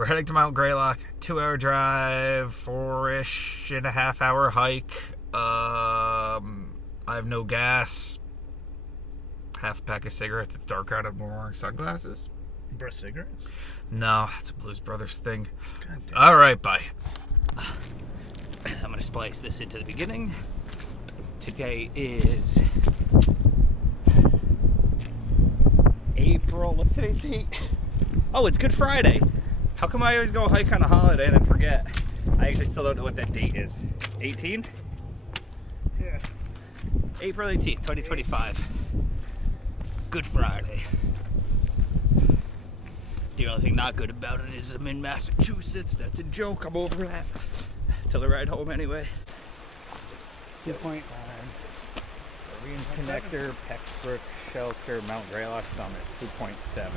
We're heading to Mount Greylock. 2-hour drive, 4-ish and a half hour hike. I have no gas. Half a pack of cigarettes. It's dark out. I'm wearing sunglasses. You brought cigarettes? No, it's a Blues Brothers thing. God damn. All right, bye. I'm going to splice this into the beginning. Today is April. What's today's date? Oh, it's Good Friday. How come I always go hike on a holiday and then forget? I actually still don't know what that date is. 18? Yeah. April 18th, 2025. Good Friday. The only thing not good about it is I'm in Massachusetts. That's a joke. I'm over that. Till the ride home anyway. 2.9. Marine Connector, Pecksbrook Shelter, Mount Greylock Summit, 2.7.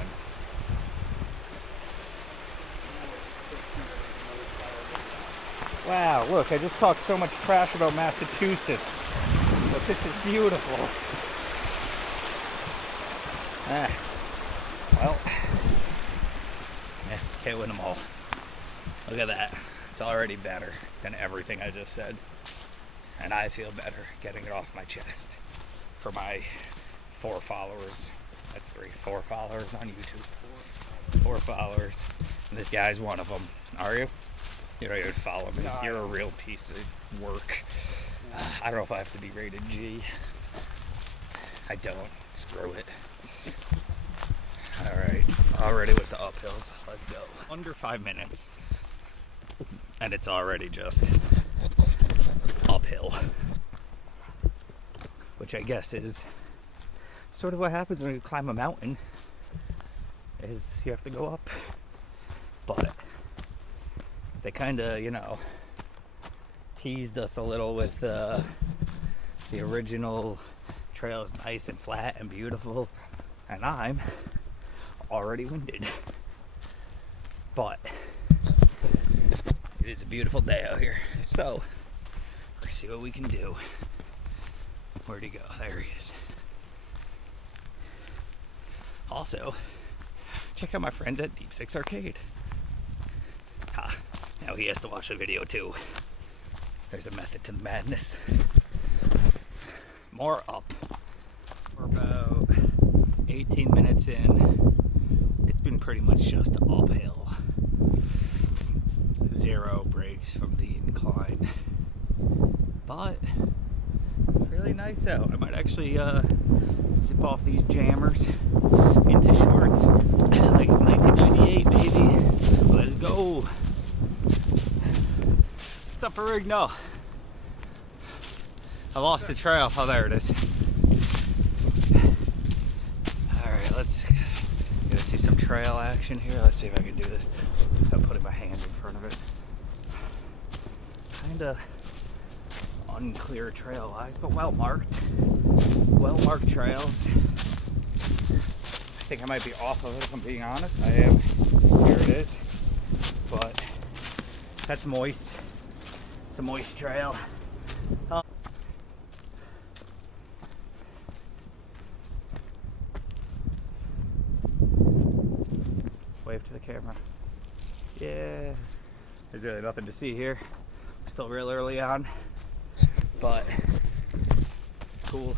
Wow, look, I just talked so much trash about Massachusetts, but this is beautiful. Well, can't win them all. Look at that. It's already better than everything I just said. And I feel better getting it off my chest for my 4 followers. That's 4 followers on YouTube. 4 followers. And this guy's one of them. Are you? You don't even follow me. No, You're a real piece of work. I don't know if I have to be rated G. I don't. Screw it. Alright. Already with the uphills. Let's go. Under 5 minutes. And it's already just uphill. Which I guess is sort of what happens when you climb a mountain. Is you have to go up. But they kind of, teased us a little with the original trail is nice and flat and beautiful, and I'm already winded. But it is a beautiful day out here, so let's see what we can do. Where'd he go? There he is. Also, check out my friends at Deep Six Arcade. Now he has to watch the video too. There's a method to the madness. More up. We're about 18 minutes in. It's been pretty much just uphill. 0 breaks from the incline. But it's really nice out. I might actually sip off these jammers into shorts. Like it's 1998, baby. Let's go. What's up for Rigno? I lost the trail. Oh, there it is. Alright, let's get to see some trail action here. Let's see if I can do this without putting my hand in front of it. Kinda unclear trail wise, but well marked. Well marked trails. I think I might be off of it if I'm being honest. I am. Here it is. But that's moist. It's a moist trail. Wave to the camera. Yeah. There's really nothing to see here. Still real early on. But it's cool.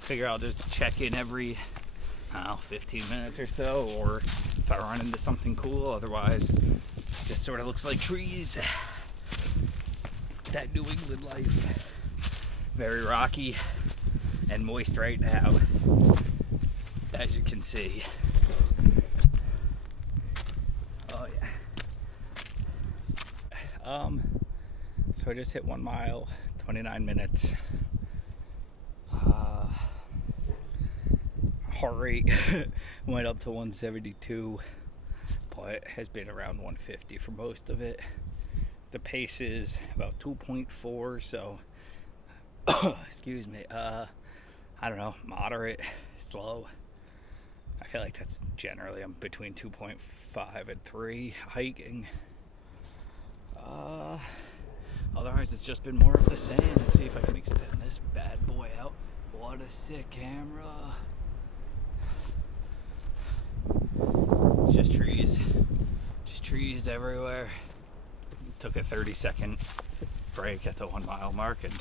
Figure I'll just check in every, 15 minutes or so, or if I run into something cool. Otherwise, it just sort of looks like trees. That New England life. Very rocky and moist right now, as you can see. Oh yeah. So I just hit 1 mile, 29 minutes. Heart rate went up to 172, but has been around 150 for most of it. The pace is about 2.4, so excuse me, I don't know, moderate, slow. I feel like that's generally, I'm between 2.5 and 3 hiking. Otherwise it's just been more of the same. Let's see if I can extend this bad boy out. What a sick camera. It's just trees. Just Just trees everywhere. Took a 30-second break at the 1 mile mark, and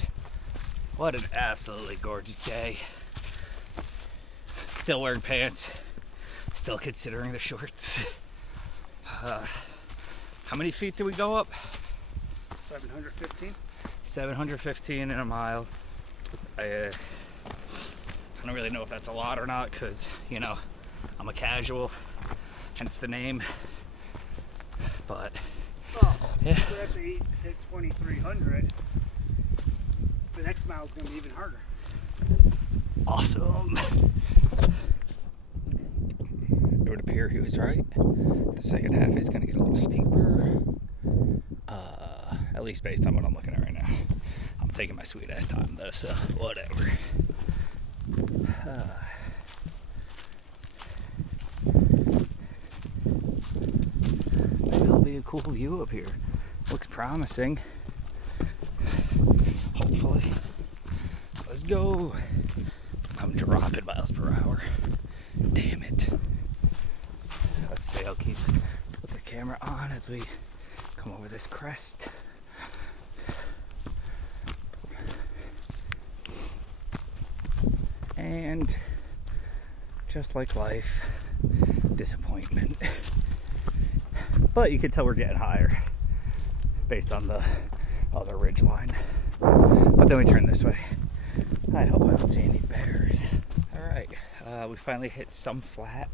what an absolutely gorgeous day. Still wearing pants, still considering the shorts. How many feet did we go up? 715. 715 in a mile. I don't really know if that's a lot or not, because, you know, I'm a casual, hence the name. But, Oh, yeah. so after you hit 2,300, the next mile is going to be even harder. Awesome. It would appear he was right. The second half is going to get a little steeper. At least based on what I'm looking at right now. I'm taking my sweet ass time though, so whatever. Maybe there'll be a cool view up here. Looks promising. Hopefully. Let's go. I'm dropping miles per hour. Damn it. Let's see, I'll put the camera on as we come over this crest. And just like life, disappointment. But you can tell we're getting higher based on the other ridge line. But then we turn this way. I hope I don't see any bears. Alright, we finally hit some flat,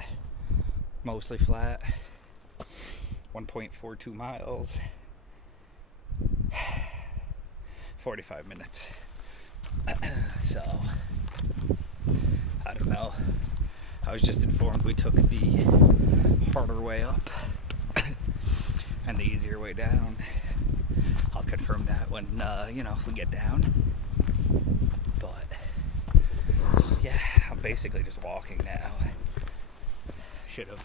mostly flat. 1.42 miles, 45 minutes. So, I don't know. I was just informed we took the harder way up and the easier way down. I'll confirm that when, you know, we get down. But, yeah, I'm basically just walking now. Should have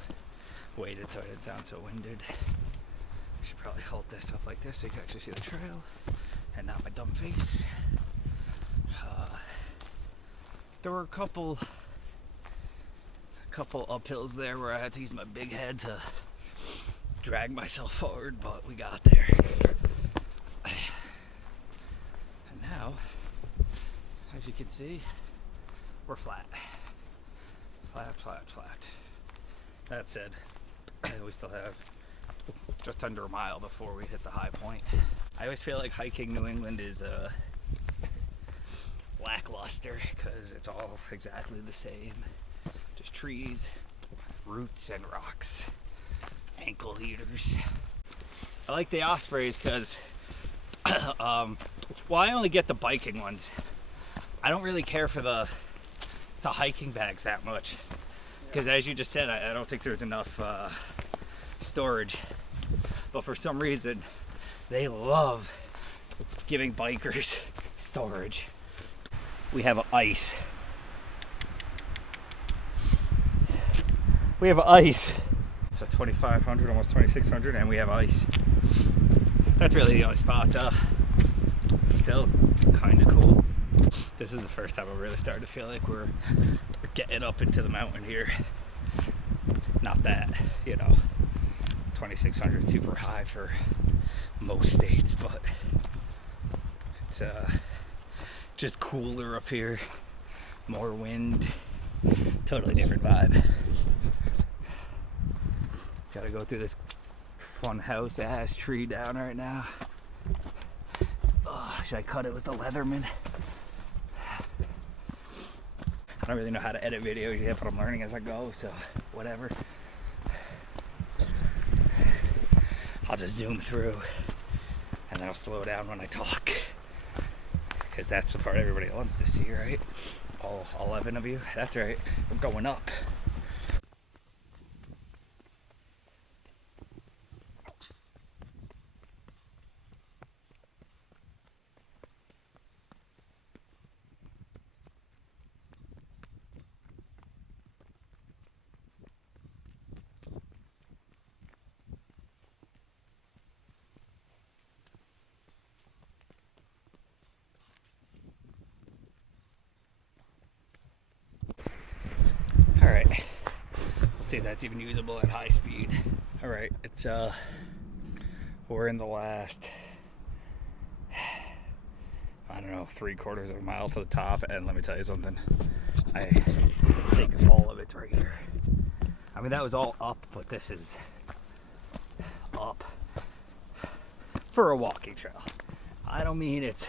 waited so I didn't sound so winded. I should probably hold this up like this so you can actually see the trail and not my dumb face. There were a couple uphills there where I had to use my big head to drag myself forward, but we got there. And now, as you can see, we're flat. Flat, flat, flat. That said, we still have just under a mile before we hit the high point. I always feel like hiking New England is lackluster because it's all exactly the same. Just trees, roots, and rocks. Ankle eaters. I like the ospreys because, well, I only get the biking ones. I don't really care for the hiking bags that much. Because as you just said, I don't think there's enough storage. But for some reason, they love giving bikers storage. We have ice. We have ice. So 2,500, almost 2,600, and we have ice. That's really the only spot, still kind of cool. This is the first time I really started to feel like we're getting up into the mountain here. Not that, you know, 2,600 super high for most states, but it's just cooler up here, more wind, totally different vibe. Gotta go through this fun house ass tree down right now. Oh, should I cut it with the Leatherman? I don't really know how to edit videos yet, but I'm learning as I go, so whatever. I'll just zoom through and then I'll slow down when I talk, because that's the part everybody wants to see, right? All 11 of you. That's right, we're going up. Alright, we'll see if that's even usable at high speed. All right, it's we're in the last, I don't know, 3/4 of a mile to the top, and let me tell you something. I think all of it's right here. I mean, that was all up, but this is up for a walking trail. I don't mean it's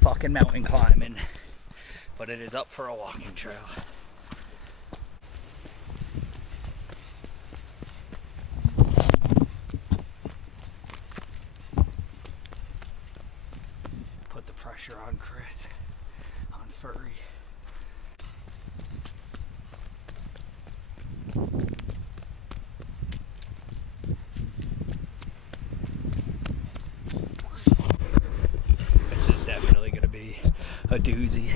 fucking mountain climbing, but it is up for a walking trail. Put the pressure on Chris, on Furry. This is definitely going to be a doozy.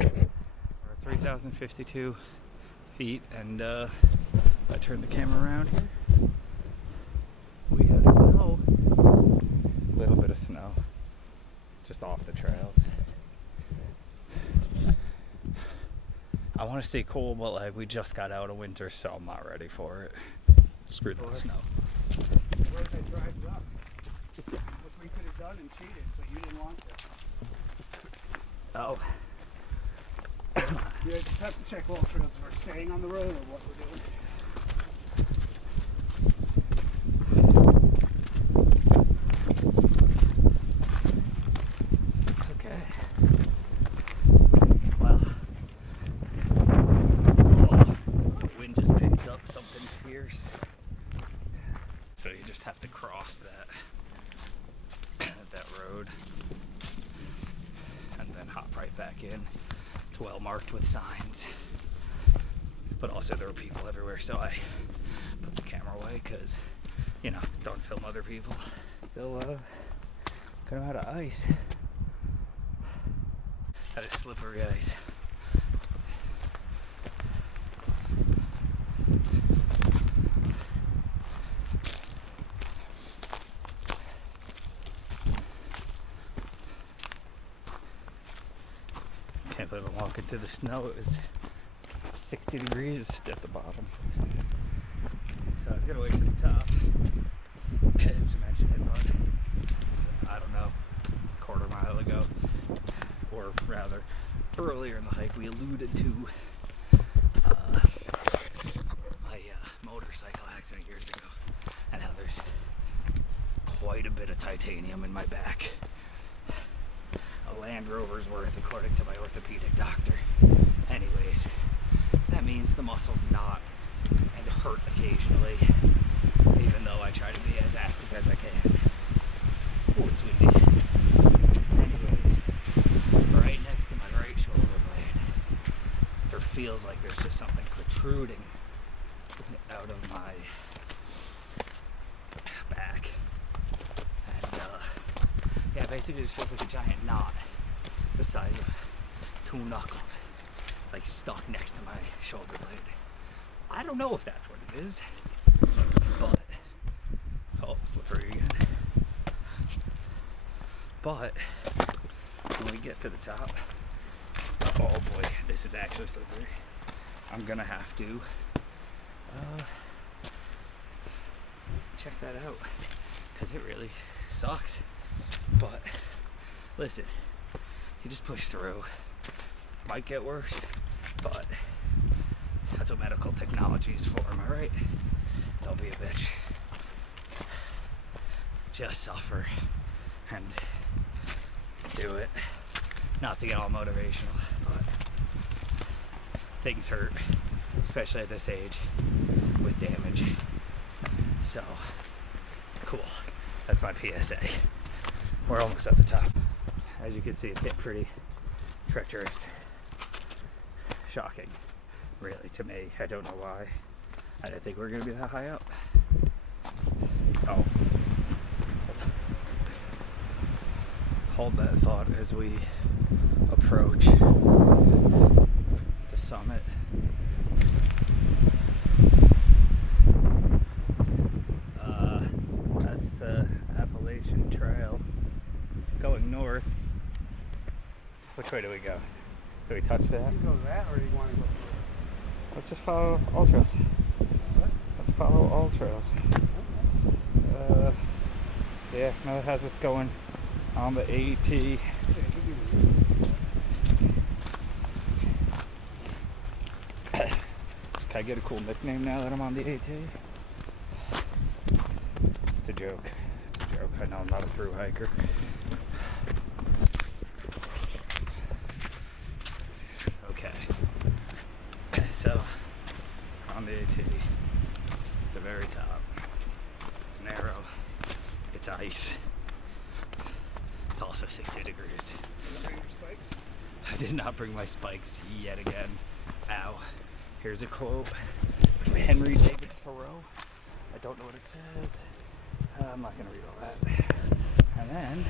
We're at 3,052 feet, and I turn the camera around here. We have snow. A little bit of snow. Just off the trails. I want to stay cool, but like we just got out of winter, so I'm not ready for it. Screw that snow. Where's that drive up? Which we could have done and cheated, but you didn't want to. Oh. You just have to check all trails if we're staying on the road or what we're doing. Okay. Well. Oh, the wind just picked up something fierce. So you just have to cross that road and then hop right back in. It's well marked with signs, but also there were people everywhere, so I put the camera away because, you know, don't film other people. Still coming out of ice. That is slippery ice. Can't believe I'm walking through the snow. It was 60 degrees at the bottom. So I was gonna wait to the top to mention it, but I don't know, quarter mile ago, or rather earlier in the hike, we alluded to my motorcycle accident years ago, and how there's quite a bit of titanium in my back. A Land Rover's worth, according to my orthopedic doctor. Anyways, that means the muscle's not and hurt occasionally, even though I try to be as active as I can. Oh, it's windy. Anyways, right next to my right shoulder blade, there feels like there's just something protruding out of my back. And yeah, basically it just feels like a giant knot the size of 2 knuckles, like stuck next to my shoulder blade. I don't know if that's what it is, but oh, it's slippery again. But when we get to the top, oh boy, this is actually slippery. I'm gonna have to check that out because it really sucks. But listen, you just push through. Might get worse, but that's what medical technology is for, am I right? Don't be a bitch. Just suffer and do it. Not to get all motivational, but things hurt, especially at this age with damage. So, cool. That's my PSA. We're almost at the top. As you can see, it's getting pretty treacherous. Shocking, really, to me. I don't know why. I didn't think we were going to be that high up. Oh. Hold that thought as we approach the summit. That's the Appalachian Trail going north. Which way do we go? Do we touch that? You go that, or do you want to go through? Let's just follow all trails. What? Let's follow all trails. Yeah, now it has us going on the AT. Can I get a cool nickname now that I'm on the AT? It's a joke. It's a joke. I know I'm not a thru hiker. Okay. So, on the AT, at the very top, it's narrow, it's ice, it's also 60 degrees. Did you bring your spikes? I did not bring my spikes yet again. Ow. Here's a quote from Henry David Thoreau. I don't know what it says. I'm not going to read all that. And then,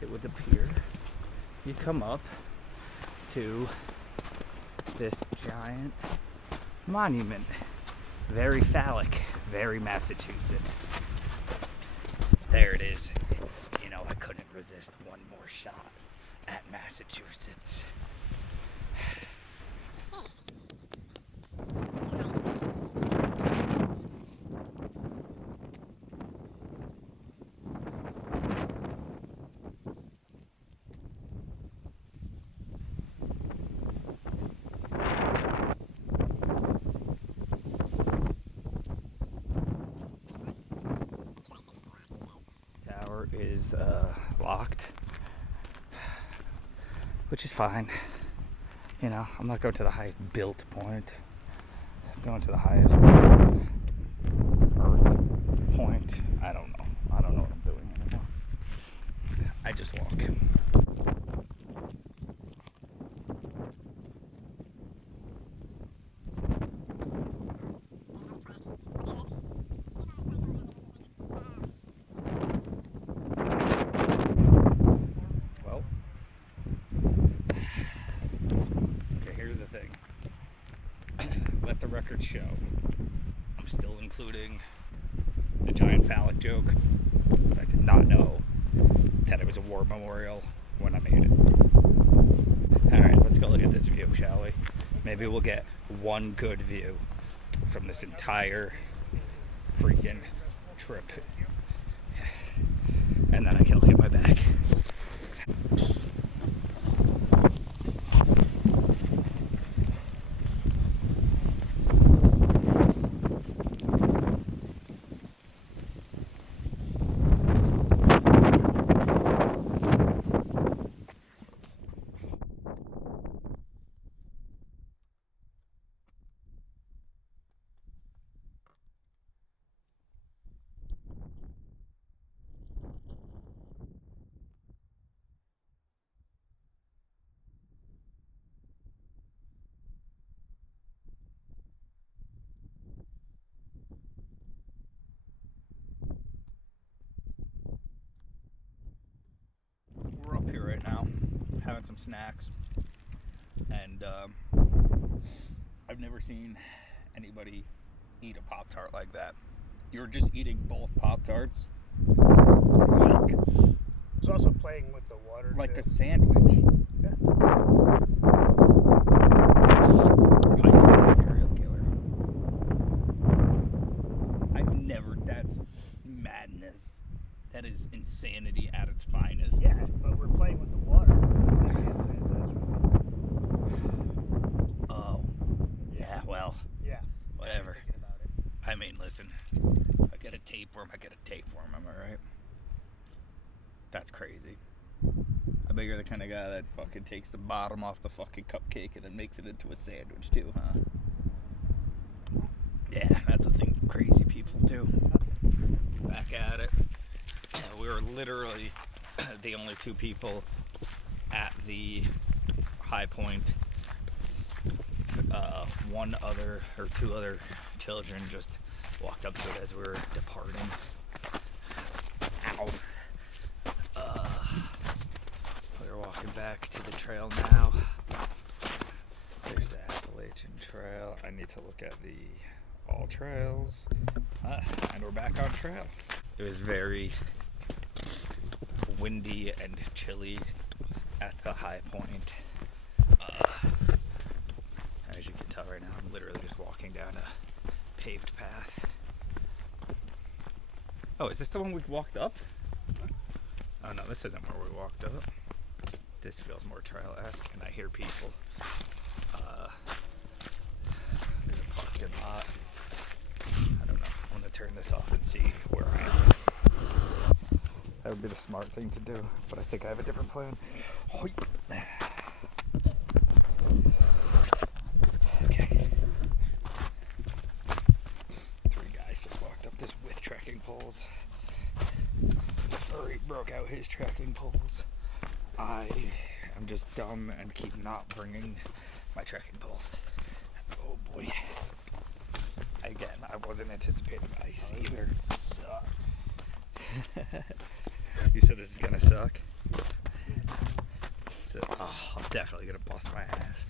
it would appear, you come up to this giant monument. Very phallic, very Massachusetts. There it is. You know, I couldn't resist one more shot at Massachusetts. Tower is locked, which is fine. You know, I'm not going to the highest built point. I'm going to the highest earth point. I don't know. I don't know what I'm doing anymore. I just walk. Well, okay, here's the thing. Let the record show. I'm still including the giant phallic joke. I did not know that it was a war memorial when I made it. Alright, let's go look at this view, shall we? Maybe we'll get one good view from this entire freaking trip. And then I can look at my back. We're up here right now, having some snacks, and I've never seen anybody eat a Pop-Tart like that. You're just eating both Pop-Tarts like It's also playing with the water. like too. a sandwich. Yeah. I am a serial killer. I've never. That's madness. That is insanity at its finest. Yeah, but we're playing with the water. Oh, yeah. Well, Yeah. whatever. Thinking about it. I mean, listen. If I get a tapeworm, I get a tapeworm. Am I right? That's crazy. I bet you're the kind of guy that fucking takes the bottom off the fucking cupcake and then makes it into a sandwich too, huh? Yeah, that's the thing crazy people do. Back at it. We were literally the only two people at the high point. One other or two other children just walked up to it as we were departing. Ow. We're walking back to the trail now. There's the Appalachian Trail. I need to look at the all trails. And we're back on trail. It was very windy and chilly at the high point. As you can tell right now, I'm literally just walking down a paved path. Oh, is this the one we walked up? Oh no, this isn't where we walked up. This feels more trail-esque, and I hear people. There's a parking lot. I don't know. I'm gonna turn this off and see where I am. That would be the smart thing to do, but I think I have a different plan. Okay. 3 guys just walked up this with trekking poles. Furry broke out his trekking poles. I am just dumb and keep not bringing my trekking poles. Oh boy. Again, I wasn't anticipating ice either. You said this is gonna suck? So, I'm definitely gonna bust my ass.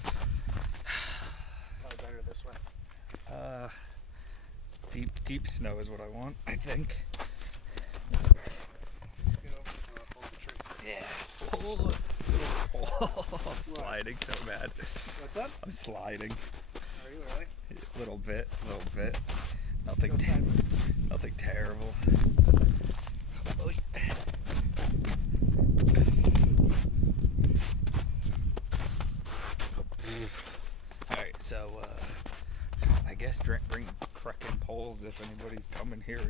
Probably better this way. Deep snow is what I want, I think. Yeah. Oh, I'm sliding so bad. What's up? I'm sliding. Are you really? A little bit. Nothing terrible. Oh. Alright, so I guess bring trekking poles if anybody's coming here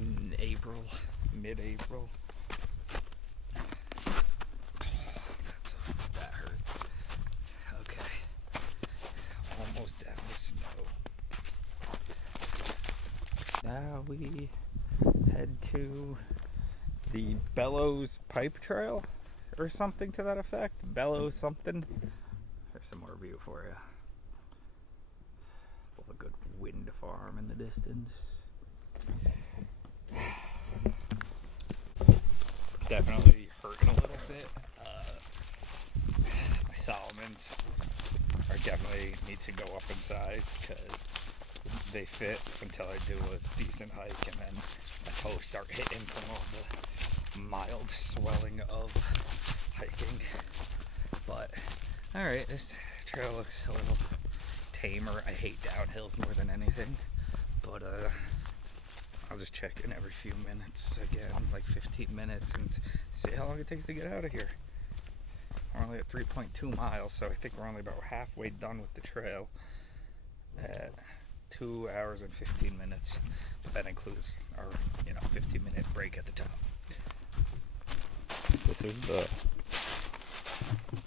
in April, mid-April. That hurt. Okay. Almost down the snow. Now we head to the Bellows pipe trail or something to that effect. Bellows something. There's some more view for you. A good wind farm in the distance. Definitely hurting a little bit. My Solomons are definitely need to go up in size because they fit until I do a decent hike, and then my toes start hitting from all the mild swelling of hiking. But alright, this trail looks a little tamer. I hate downhills more than anything, but I'll just check in every few minutes again, like 15 minutes, and see how long it takes to get out of here. We're only at 3.2 miles, so I think we're only about halfway done with the trail at 2 hours and 15 minutes, but that includes our 15-minute break at the top. This is the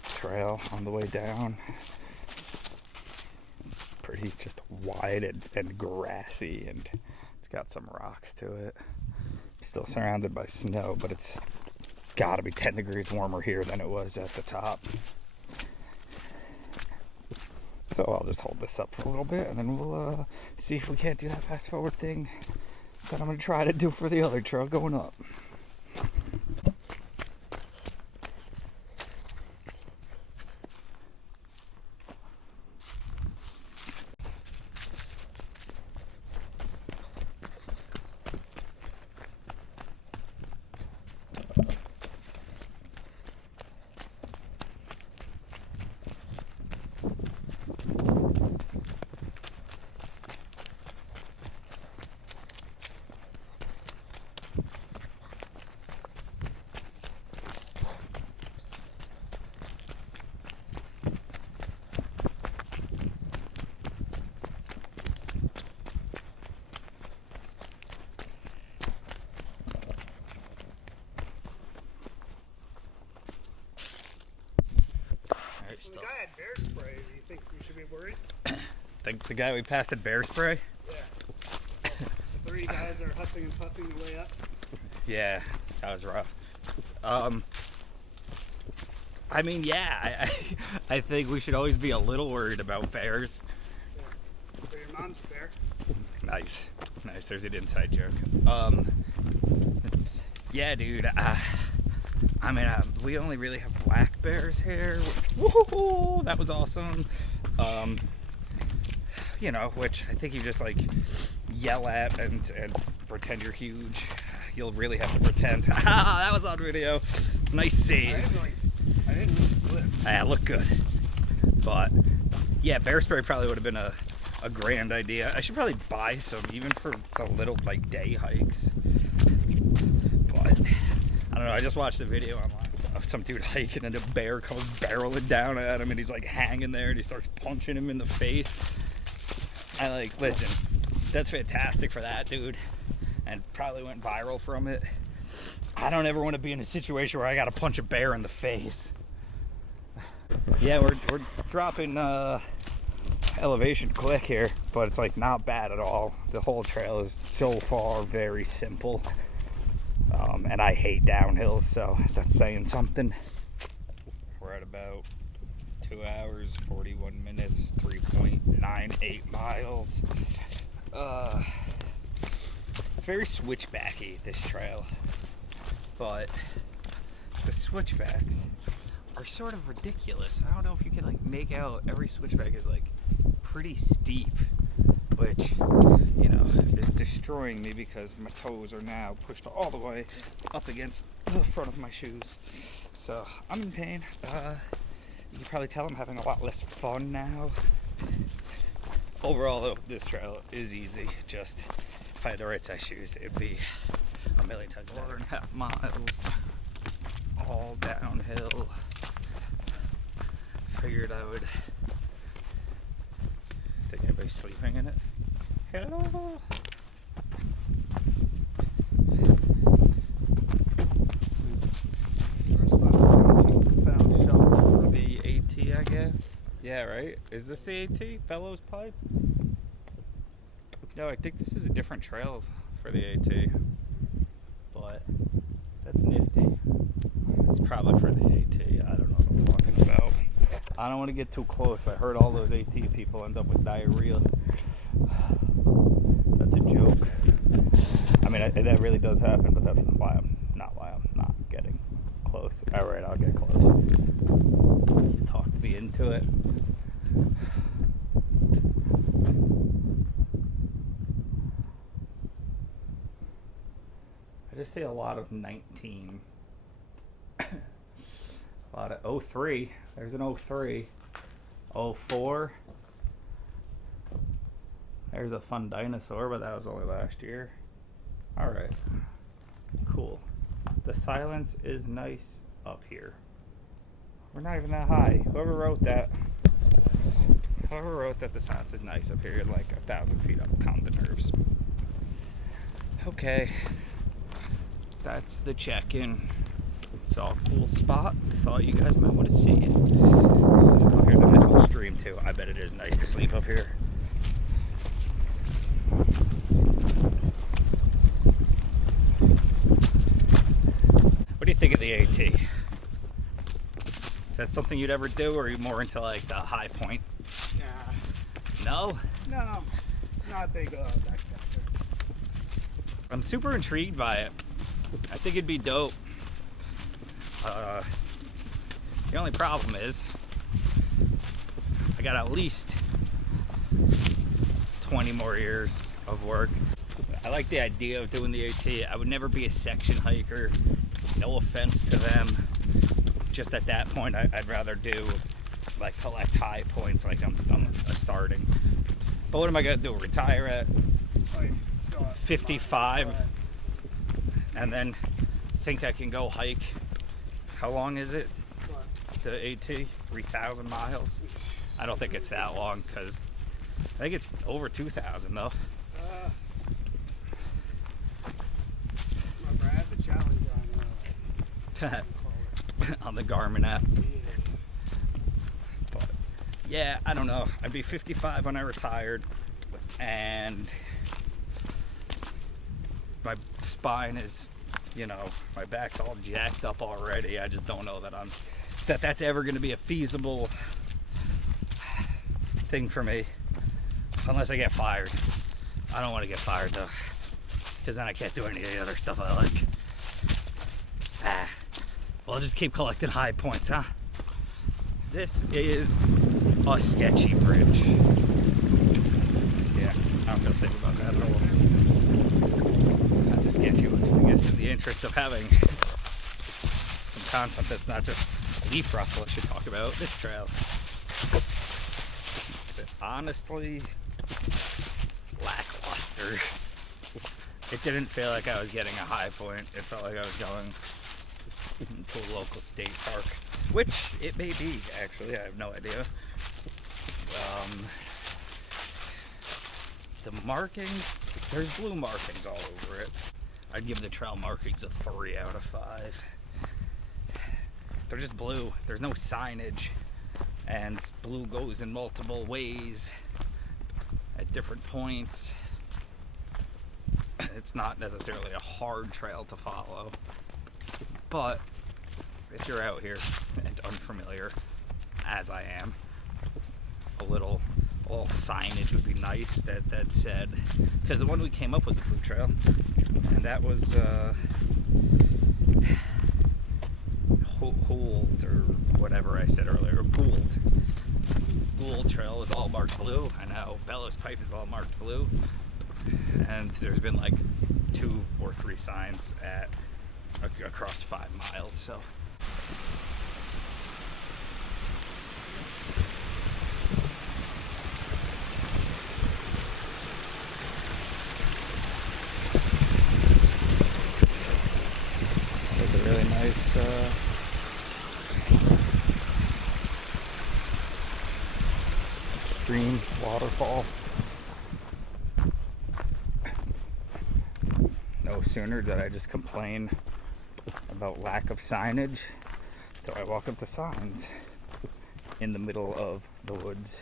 trail on the way down. Pretty just wide and grassy, and it's got some rocks to it. Still surrounded by snow, but it's gotta be 10 degrees warmer here than it was at the top. So I'll just hold this up for a little bit, and then we'll see if we can't do that fast forward thing that I'm gonna try to do for the other trail going up. The guy had bear spray. Do you think we should be worried? The guy we passed had bear spray? Yeah. The 3 guys are huffing and puffing the way up. Yeah, that was rough. I mean, yeah, I think we should always be a little worried about bears. Yeah. So your mom's a bear? Nice. There's an inside joke. Yeah, dude. I mean, we only really have black bears here. Woohoo! That was awesome. Which I think you just like yell at and pretend you're huge. You'll really have to pretend. That was on video. Nice save. I didn't really flip. Yeah, looked good. But yeah, bear spray probably would have been a a grand idea. I should probably buy some, even for the little like day hikes. But I don't know. I just watched a video online of some dude hiking and a bear comes barreling down at him, and he's like hanging there, and he starts punching him in the face. I like, listen, that's fantastic for that dude, and probably went viral from it. I don't ever want to be in a situation where I got to punch a bear in the face. Yeah, we're dropping elevation quick here, but it's like not bad at all. The whole trail is so far very simple, and I hate downhills, so that's saying something. We're at about 2 hours 41 minutes, 3.98 miles. It's very switchbacky, this trail, but the switchbacks are sort of ridiculous. I don't know if you can like make out every switchback is like pretty steep, which, you know, is destroying me because my toes are now pushed all the way up against the front of my shoes. So I'm in pain. You can probably tell I'm having a lot less fun now. Overall, though, this trail is easy. Just if I had the right size shoes, it'd be a million times better. 4.5 miles, all downhill. Figured I would. Think anybody's sleeping in it? Hello. Found shelter for the AT, I guess. Yeah, right? Is this the AT? Bellows pipe? No, I think this is a different trail for the AT. But that's nifty. It's probably for the AT. I don't know what I'm talking about. I don't want to get too close. I heard all those AT people end up with diarrhea. That's a joke. I mean, that really does happen, but that's why I'm not getting close. All right, I'll get close. You talked me into it. I just see a lot of 19. A lot of 03. There's an 03. 04. There's a fun dinosaur, but that was only last year. Alright. Cool. The silence is nice up here. We're not even that high. Whoever wrote that the silence is nice up here, like 1,000 feet up, calm the nerves. Okay. That's the check-in. It's all a cool spot. Thought you guys might want to see it. Oh, here's a nice little stream too. I bet it is nice to sleep up here. What do you think of the AT? Is that something you'd ever do, or are you more into like the high point? No? No, not a big backpacker. I'm super intrigued by it. I think it'd be dope. The only problem is I got at least 20 more years of work. I like the idea of doing the AT. I would never be a section hiker. No offense to them. Just at that point, I'd rather do like collect high points like I'm starting. But what am I gonna do? Retire at 55 and then think I can go hike? How long is it? The AT? 3,000 miles? I don't think it's that long, because I think it's over 2,000 though. I have the challenge on the Garmin app. But yeah, I don't know. I'd be 55 when I retired, and my spine is, you know, my back's all jacked up already. I just don't know that that's ever going to be a feasible thing for me, unless I get fired. I don't want to get fired though, because then I can't do any of the other stuff I like. Well, I'll just keep collecting high points, huh? This is a sketchy bridge. Yeah, I don't feel safe about that at all. That's a sketchy one, I guess, in the interest of having some content that's not just leaf ruffle. I should talk about this trail. But honestly, lackluster. It didn't feel like I was getting a high point. It felt like I was going to a local state park, which it may be, actually. I have no idea. The markings, there's blue markings all over it. I'd give the trail markings a 3 out of 5. They're just blue. There's no signage. And blue goes in multiple ways at different points. It's not necessarily a hard trail to follow. But if you're out here and unfamiliar, as I am, a little signage would be nice that said, because the one we came up was a blue trail, and that was Gould, or whatever I said earlier, Gould. Gould Trail is all marked blue. I know Bellows Pipe is all marked blue, and there's been like 2 or 3 signs across 5 miles. So. There's a really nice stream waterfall. No sooner did I just complain about lack of signage till I walk up the signs in the middle of the woods.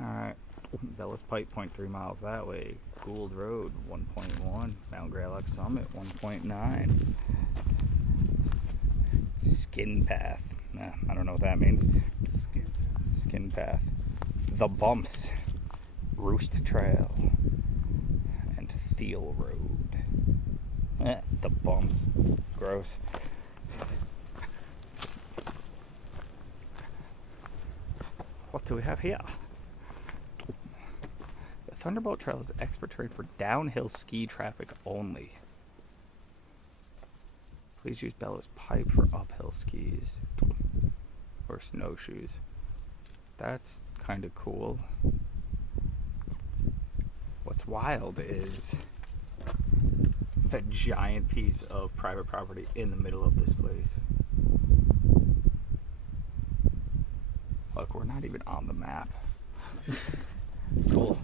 Alright, Bellows Pipe 0.3 miles that way. Gould Road 1.1. Mount Greylock Summit 1.9. Skin Path. Nah, I don't know what that means. Skin Path. The Bumps. Roost Trail. And Thiel Road. The Bumps. Gross. What do we have here? The Thunderbolt Trail is expert terrain for downhill ski traffic only. Please use Bellows Pipe for uphill skis or snowshoes. That's kind of cool. What's wild is a giant piece of private property in the middle of this place. Look, we're not even on the map. Cool.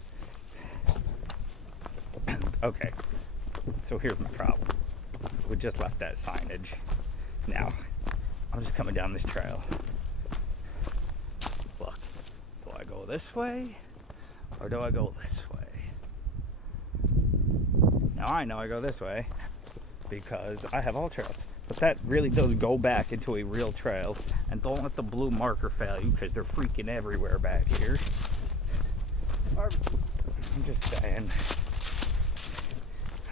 Okay, so here's my problem. We just left that signage. Now, I'm just coming down this trail. Look, do I go this way or do I go this way? Now I know I go this way because I have all trails. But that really does go back into a real trail. And don't let the blue marker fail you because they're freaking everywhere back here. I'm just saying.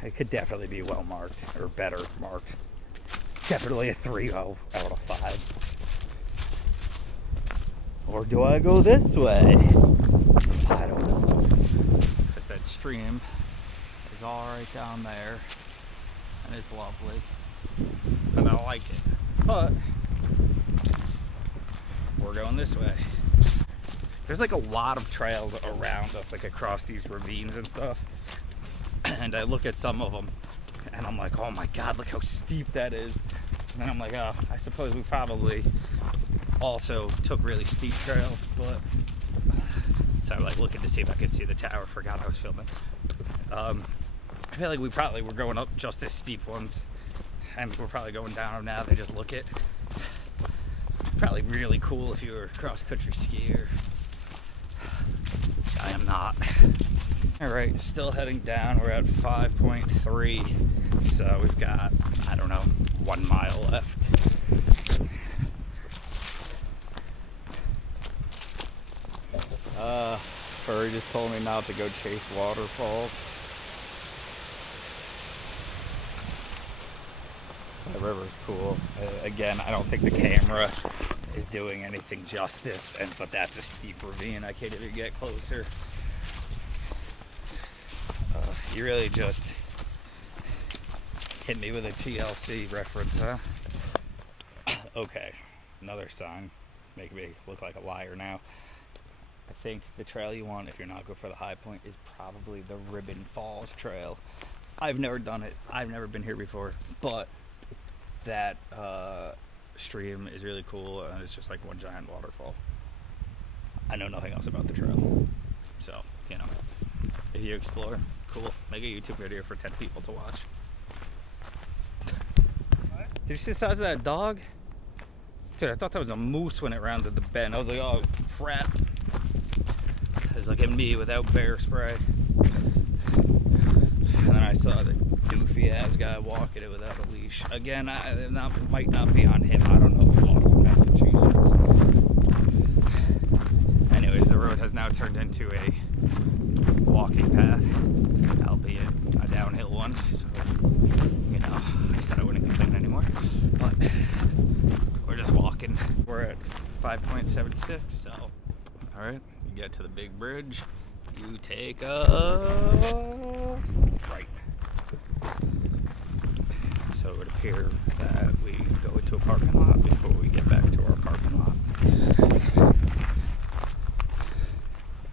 It could definitely be well marked, or better marked. Definitely a 3 out of 5. Or do I go this way? I don't know. Because that stream is all right down there, and it's lovely, and I like it. But we're going this way. There's like a lot of trails around us, like across these ravines and stuff. And I look at some of them and I'm like, oh my god, look how steep that is. And then I'm like, oh, I suppose we probably also took really steep trails, but so I'm like looking to see if I could see the tower. Forgot I was filming. I feel like we probably were going up just as steep ones, and we're probably going down them now. They just look it. Probably really cool if you were a cross-country skier. I am not. Alright, still heading down. We're at 5.3, so we've got, I don't know, 1 mile left. Furry just told me not to go chase waterfalls. That river's cool. Again, I don't think the camera is doing anything justice, but that's a steep ravine. I can't even get closer. You really just hit me with a TLC reference, huh? Okay, another sign, making me look like a liar now. I think the trail you want, if you're not going for the high point, is probably the Ribbon Falls Trail. I've never done it. I've never been here before, but that stream is really cool, and it's just like one giant waterfall. I know nothing else about the trail, so you know, if you explore, cool. Make a YouTube video for 10 people to watch. What? Did you see the size of that dog? Dude, I thought that was a moose when it rounded the bend. I was like, oh crap. It was like at me without bear spray. And then I saw the doofy ass guy walking it without a leash. Again, it might not be on him. I don't know the laws in Massachusetts. Anyways, the road has now turned into a walking path, albeit a downhill one. So, you know, I said I wouldn't complain anymore. But we're just walking. We're at 5.76, so alright, you get to the big bridge, you take a right. So it would appear that we go into a parking lot before we get back to our parking lot.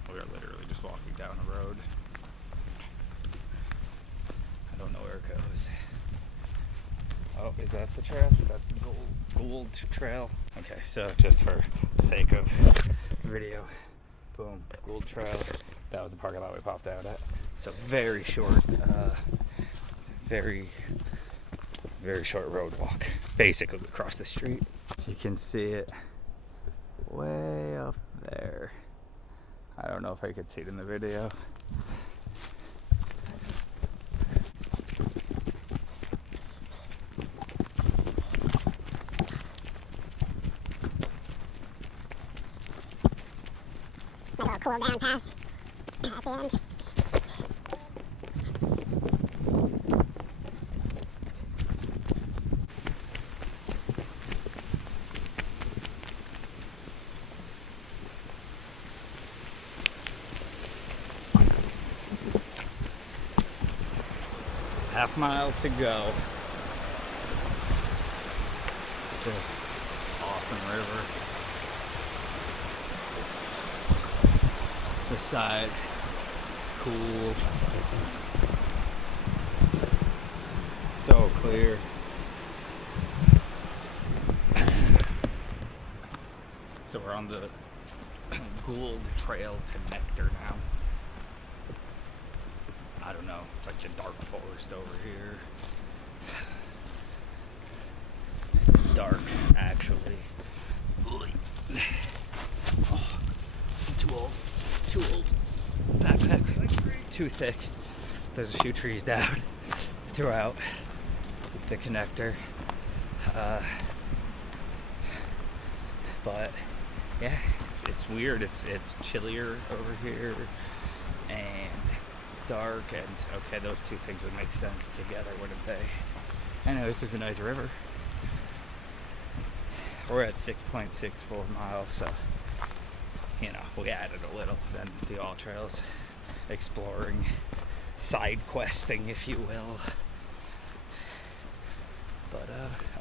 We're literally just walking down a road. I don't know where it goes. Oh, is that the trail? That's the Gould Trail. Okay, so just for the sake of video, boom, Gould Trail. That was the parking lot we popped out at. So very short, very short road walk. Basically across the street. You can see it way up there. I don't know if I could see it in the video. A little cool down path at the end. Half mile to go. This awesome river. This side, cool. So clear. So we're on the Gould Trail connector now. I don't know, it's like the dark forest over here. It's dark, actually. Oh, too old. Backpack, too thick. There's a few trees down throughout the connector. But yeah, it's weird. It's chillier over here and dark, and okay, those two things would make sense together, wouldn't they? Anyways, there's a nice river. We're at 6.64 miles, so you know, we added a little. Then the all trails, exploring, side questing, if you will. But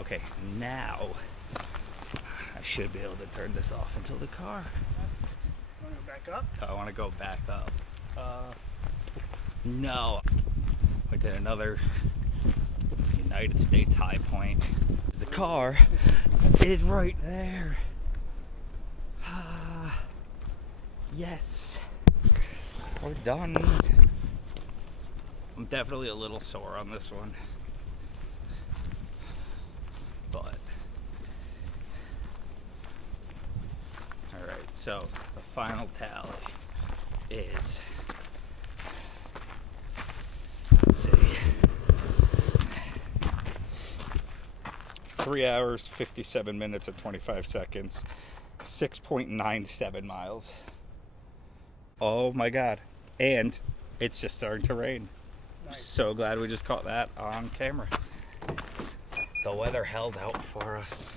okay, now I should be able to turn this off until the car. You want to go back up? I want to go back up. No. We did another United States high point. The car is right there. Yes. We're done. I'm definitely a little sore on this one. But alright, so the final tally is, let's see, 3 hours, 57 minutes and 25 seconds, 6.97 miles. Oh my god. And it's just starting to rain. Nice. So glad we just caught that on camera. The weather held out for us.